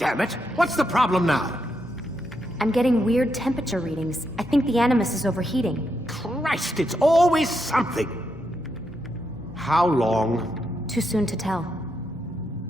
damn it! What's the problem now? I'm getting weird temperature readings. I think the Animus is overheating. Christ, it's always something! How long? Too soon to tell.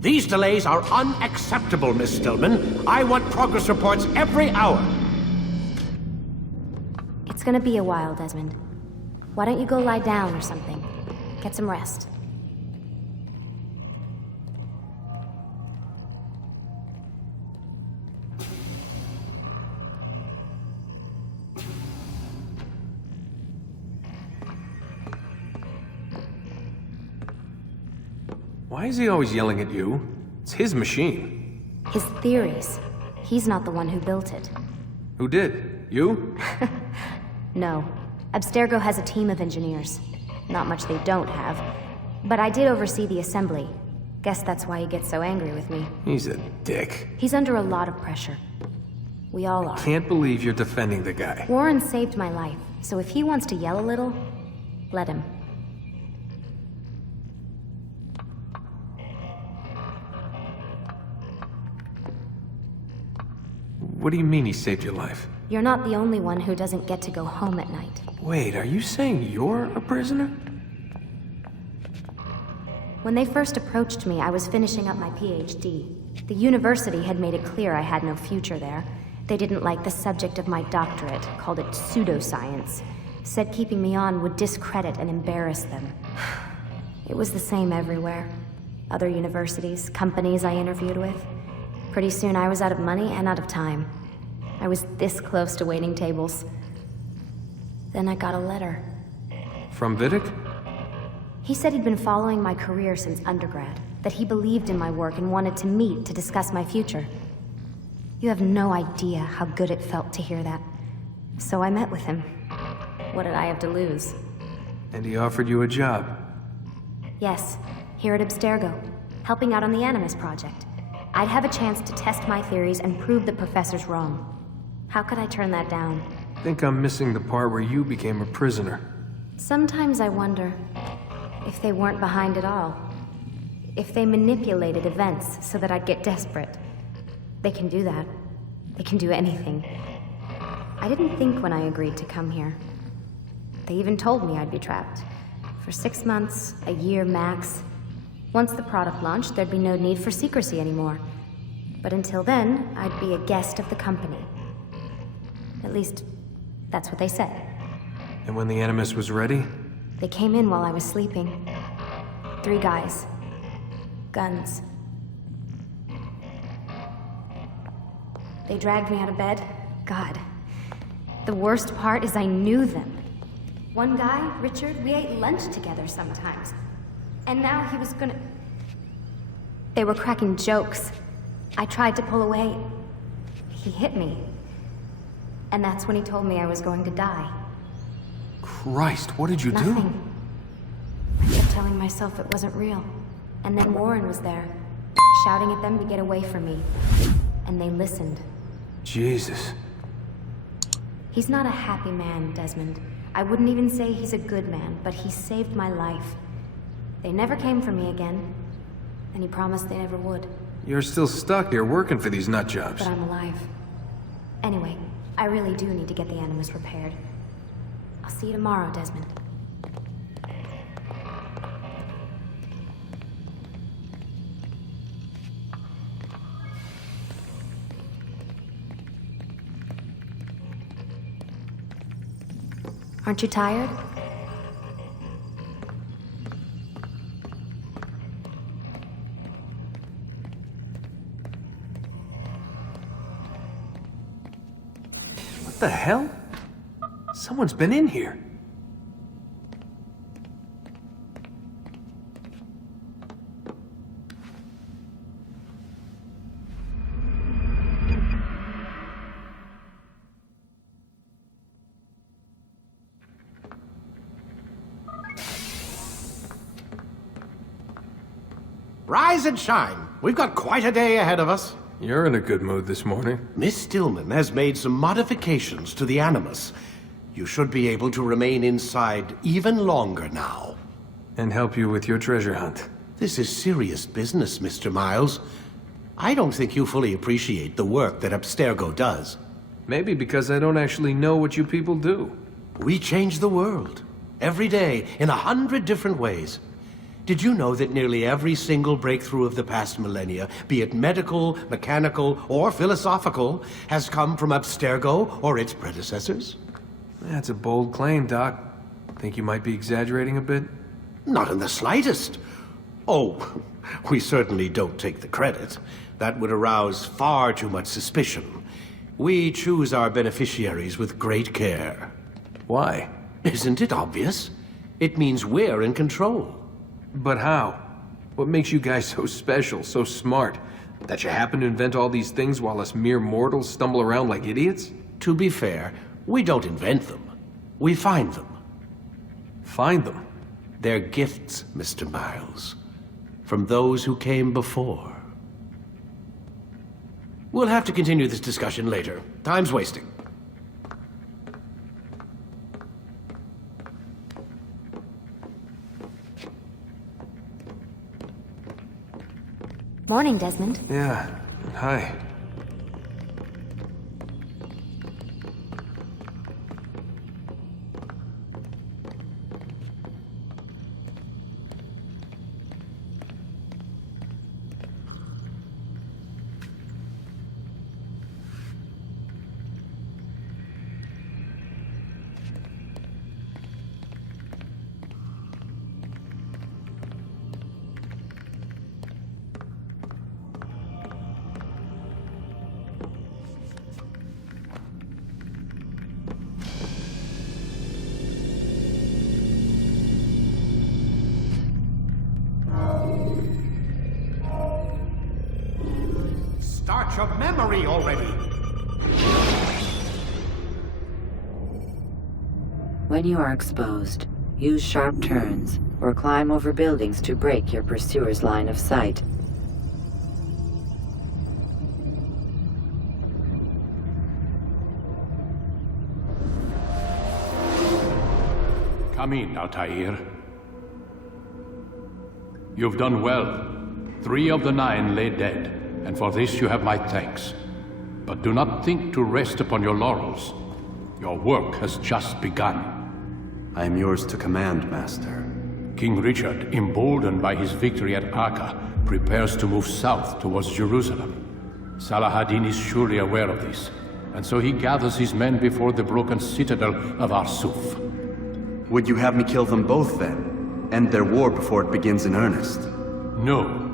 These delays are unacceptable, Miss Stillman. I want progress reports every hour. It's gonna be a while, Desmond. Why don't you go lie down or something? Get some rest. Why is he always yelling at you? It's his machine. His theories. He's not the one who built it. Who did? You? No. Abstergo has a team of engineers. Not much they don't have. But I did oversee the assembly. Guess that's why he gets so angry with me. He's a dick. He's under a lot of pressure. We all are. Can't believe you're defending the guy. Warren saved my life, so if he wants to yell a little, let him. What do you mean he saved your life? You're not the only one who doesn't get to go home at night. Wait, are you saying you're a prisoner? When they first approached me, I was finishing up my PhD. The university had made it clear I had no future there. They didn't like the subject of my doctorate, called it pseudoscience. Said keeping me on would discredit and embarrass them. It was the same everywhere. Other universities, companies I interviewed with. Pretty soon I was out of money and out of time. I was this close to waiting tables. Then I got a letter. From Vidic? He said he'd been following my career since undergrad, that he believed in my work and wanted to meet to discuss my future. You have no idea how good it felt to hear that. So I met with him. What did I have to lose? And he offered you a job? Yes, here at Abstergo, helping out on the Animus project. I'd have a chance to test my theories and prove the professors wrong. How could I turn that down? I think I'm missing the part where you became a prisoner. Sometimes I wonder if they weren't behind it all. If they manipulated events so that I'd get desperate. They can do that. They can do anything. I didn't think when I agreed to come here. They even told me I'd be trapped. For 6 months, a year max. Once the product launched, there'd be no need for secrecy anymore. But until then, I'd be a guest of the company. At least, that's what they said. And when the Animus was ready? They came in while I was sleeping. 3 guys. Guns. They dragged me out of bed. God. The worst part is I knew them. One guy, Richard, we ate lunch together sometimes. And now he was gonna... They were cracking jokes. I tried to pull away. He hit me. And that's when he told me I was going to die. Christ, what did you do? Nothing. I kept telling myself it wasn't real. And then Warren was there, shouting at them to get away from me. And they listened. Jesus. He's not a happy man, Desmond. I wouldn't even say he's a good man, but he saved my life. They never came for me again, and he promised they never would. You're still stuck here working for these nut jobs. But I'm alive. Anyway, I really do need to get the Animus repaired. I'll see you tomorrow, Desmond. Aren't you tired? What the hell? Someone's been in here. Rise and shine. We've got quite a day ahead of us. You're in a good mood this morning. Miss Stillman has made some modifications to the Animus. You should be able to remain inside even longer now. And help you with your treasure hunt. This is serious business, Mr. Miles. I don't think you fully appreciate the work that Abstergo does. Maybe because I don't actually know what you people do. We change the world, every day, in 100 different ways. Did you know that nearly every single breakthrough of the past millennia, be it medical, mechanical, or philosophical, has come from Abstergo or its predecessors? That's a bold claim, Doc. Think you might be exaggerating a bit? Not in the slightest. Oh, we certainly don't take the credit. That would arouse far too much suspicion. We choose our beneficiaries with great care. Why? Isn't it obvious? It means we're in control. But how? What makes you guys so special, so smart? That you happen to invent all these things while us mere mortals stumble around like idiots? To be fair, we don't invent them. We find them. Find them? They're gifts, Mr. Miles. From those who came before. We'll have to continue this discussion later. Time's wasting. Morning, Desmond. Yeah. Hi. Start your memory already! When you are exposed, use sharp turns or climb over buildings to break your pursuer's line of sight. Come in, Altair. You've done well. 3 of the 9 lay dead, and for this you have my thanks. But do not think to rest upon your laurels. Your work has just begun. I am yours to command, Master. King Richard, emboldened by his victory at Acre, prepares to move south towards Jerusalem. Salah-ad-Din is surely aware of this, and so he gathers his men before the broken citadel of Arsuf. Would you have me kill them both, then? End their war before it begins in earnest? No.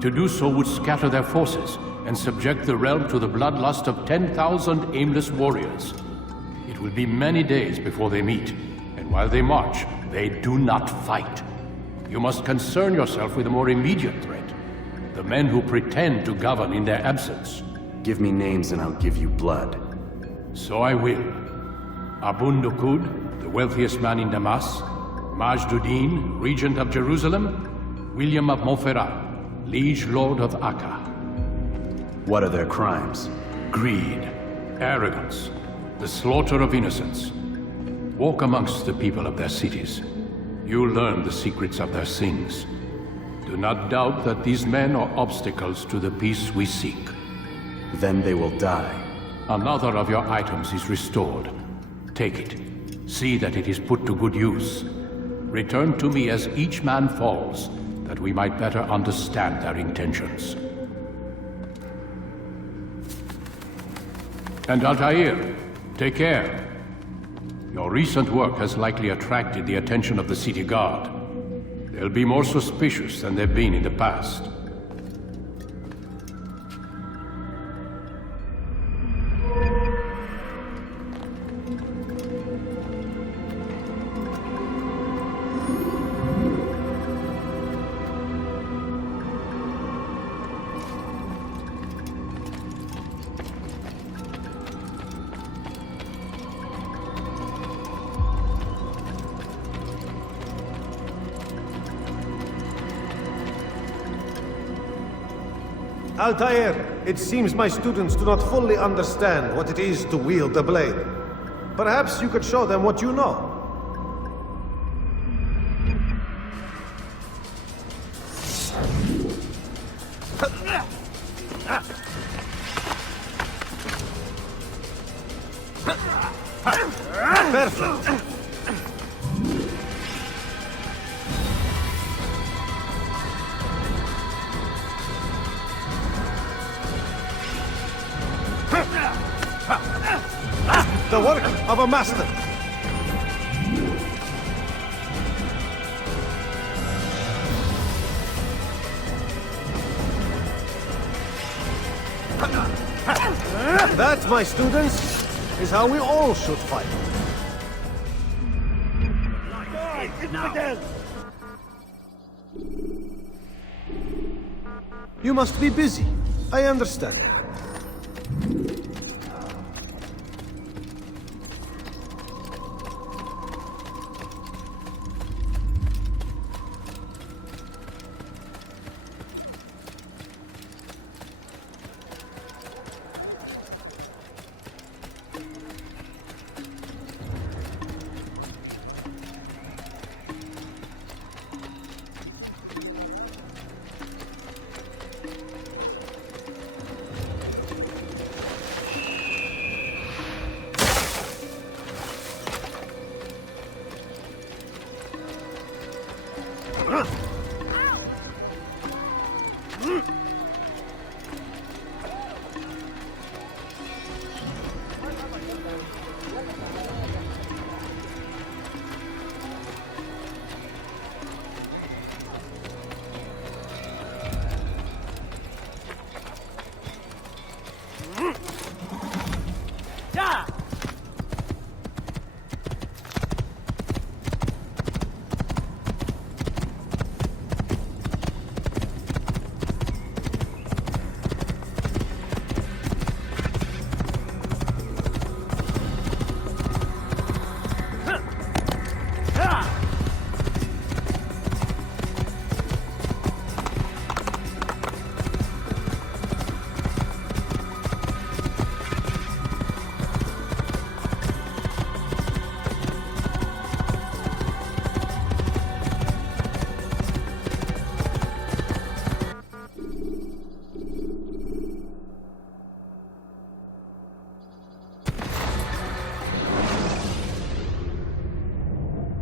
To do so would scatter their forces and subject the realm to the bloodlust of 10,000 aimless warriors. It will be many days before they meet, and while they march, they do not fight. You must concern yourself with a more immediate threat. The men who pretend to govern in their absence. Give me names and I'll give you blood. So I will. Abun Nukud, the wealthiest man in Damas, Majduddin, regent of Jerusalem, William of Montferrat, liege lord of Acre. What are their crimes? Greed, arrogance, the slaughter of innocents. Walk amongst the people of their cities. You'll learn the secrets of their sins. Do not doubt that these men are obstacles to the peace we seek. Then they will die. Another of your items is restored. Take it. See that it is put to good use. Return to me as each man falls, that we might better understand their intentions. And Altair, take care. Your recent work has likely attracted the attention of the city guard. They'll be more suspicious than they've been in the past. Altair, it seems my students do not fully understand what it is to wield the blade. Perhaps you could show them what you know. Perfect. The work of a master. That, my students, is how we all should fight. You must be busy. I understand.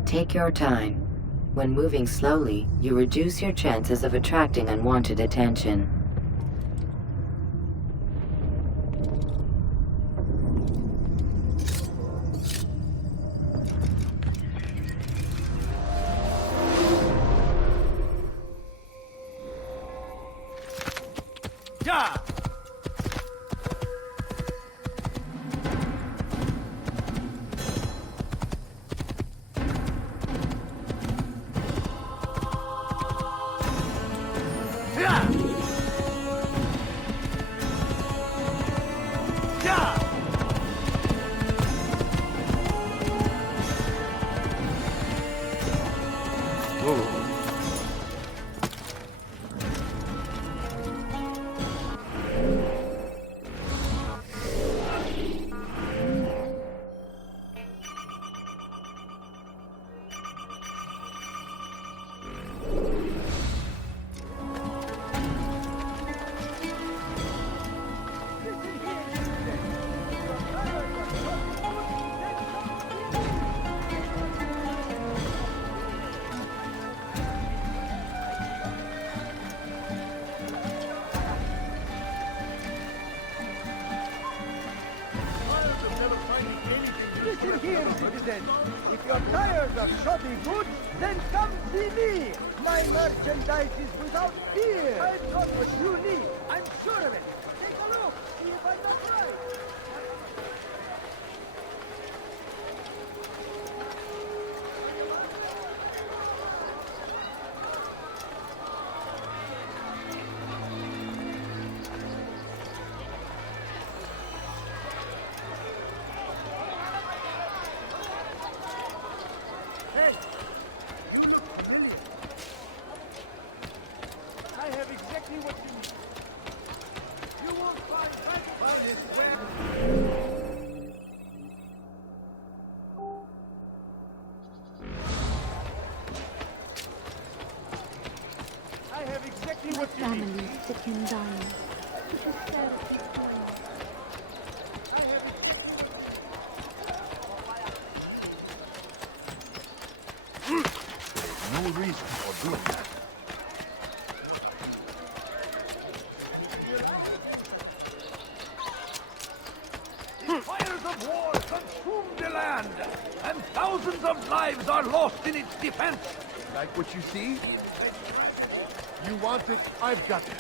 Take your time. When moving slowly, you reduce your chances of attracting unwanted attention. Listen here, citizen. If you're tired of shoddy goods, then come see me. My merchandise is without fear. I've got what you need. I'm sure of it. Take a look. See if I'm not right. I have exactly what you need. You won't find it where... I have exactly what you need. Family depends on you. No reason for doing that. The fires of war consume the land, and thousands of lives are lost in its defense. Like what you see? You want it, I've got it.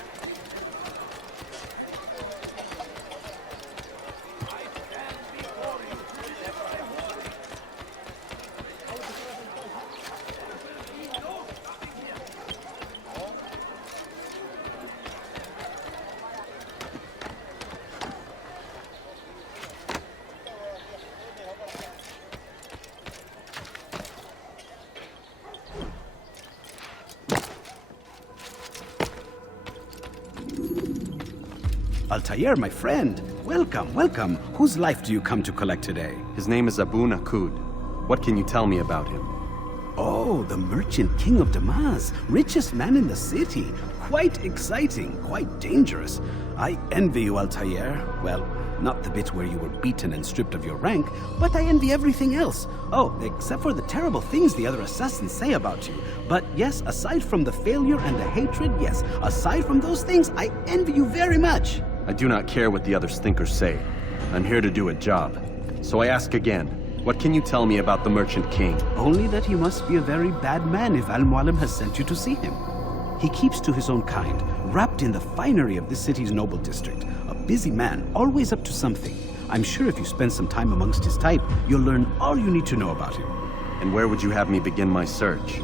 Altair, my friend. Welcome, welcome. Whose life do you come to collect today? His name is Abu Nakud. What can you tell me about him? Oh, the merchant king of Damas. Richest man in the city. Quite exciting, quite dangerous. I envy you, Altair. Well, not the bit where you were beaten and stripped of your rank, but I envy everything else. Oh, except for the terrible things the other assassins say about you. But yes, aside from the failure and the hatred, yes, aside from those things, I envy you very much. I do not care what the others think or say. I'm here to do a job. So I ask again, what can you tell me about the Merchant King? Only that he must be a very bad man if Al-Mualim has sent you to see him. He keeps to his own kind, wrapped in the finery of this city's noble district. A busy man, always up to something. I'm sure if you spend some time amongst his type, you'll learn all you need to know about him. And where would you have me begin my search?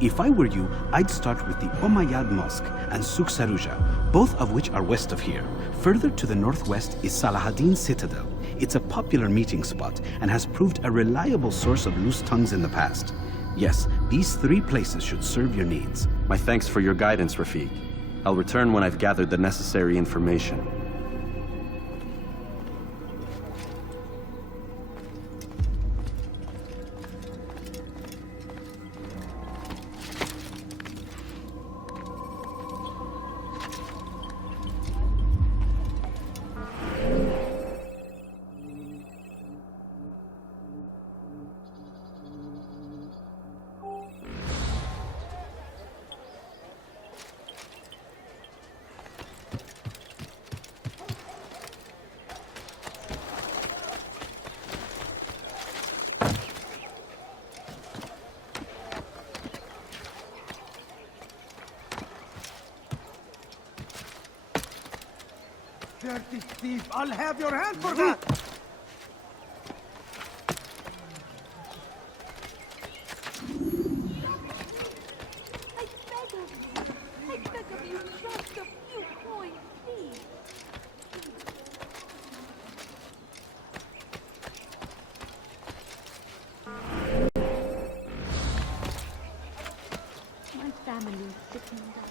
If I were you, I'd start with the Umayyad Mosque and Souk Saruja, both of which are west of here. Further to the northwest is Salahaddin's Citadel. It's a popular meeting spot and has proved a reliable source of loose tongues in the past. Yes, these three places should serve your needs. My thanks for your guidance, Rafiq. I'll return when I've gathered the necessary information. Dirty thief! I'll have your hand for that! I beg of you, just a few coins, please. My family's sitting down.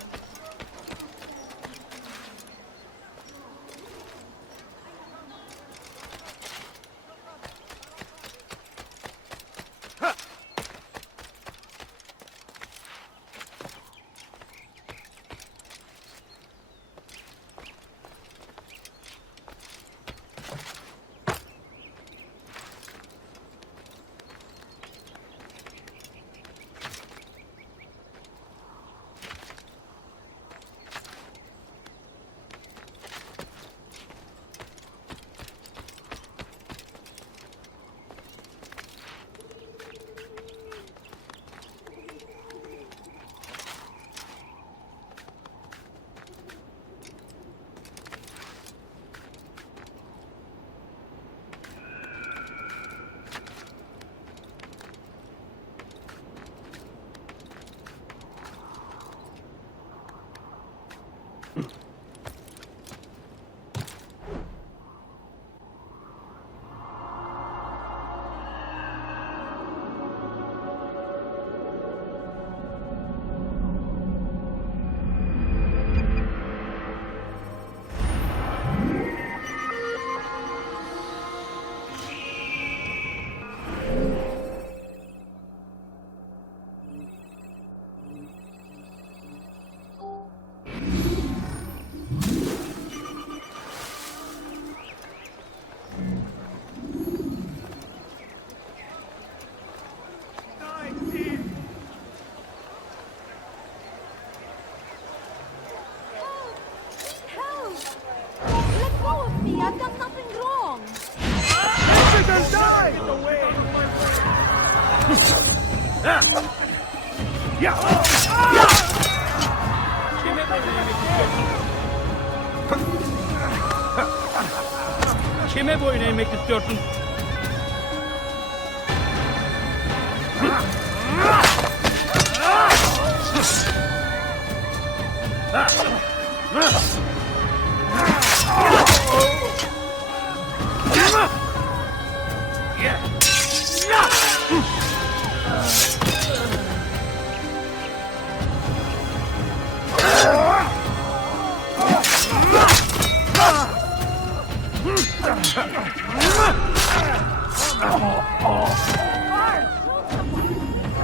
Kime boyun eğmek istiyorsun?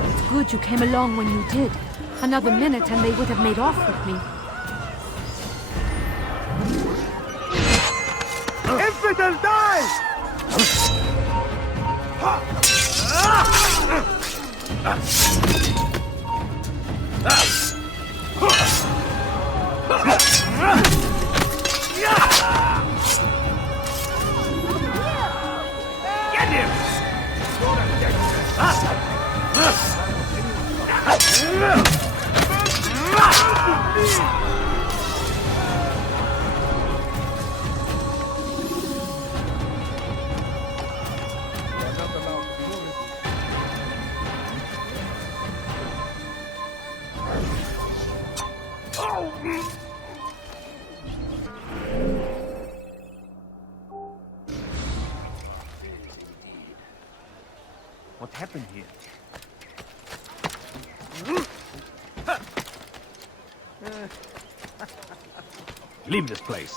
It's good you came along when you did. Another minute and they would have made off with me. Infidel, die! Get him! What happened here? Leave this place.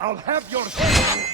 I'll have your head!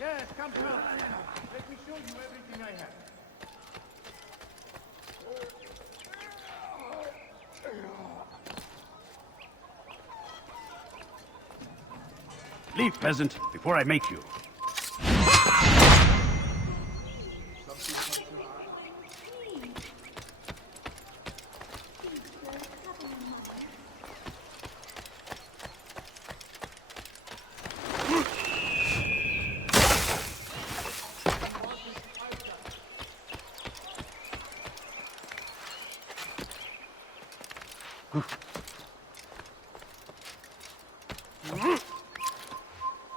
Yes, come. Let me show you everything I have. Leave, peasant, before I make you.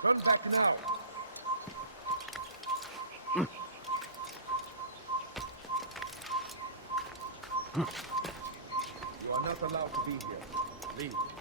Turn back now. You are not allowed to be here. Leave.